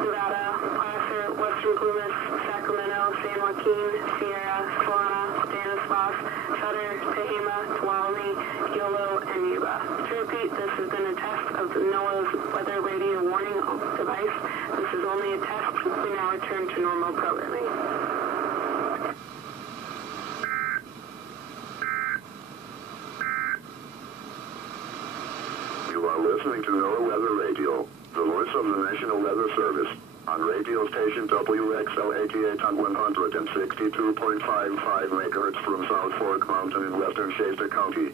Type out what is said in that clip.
Nevada, Placer, Western Plumas, Sacramento, San Joaquin, Sierra, Solana, Stanislaus, Sutter, Tehama, Tuolumne, Yolo, and Yuba. To repeat, this has been a test of the NOAA's Weather Radio warning device. This is only a test. We now return to normal programming. You are listening to NOAA Weather Radio, the voice of the National Weather Service, on radio station WXL 88 on 162.55 MHz from South Fork Mountain in western Shasta County.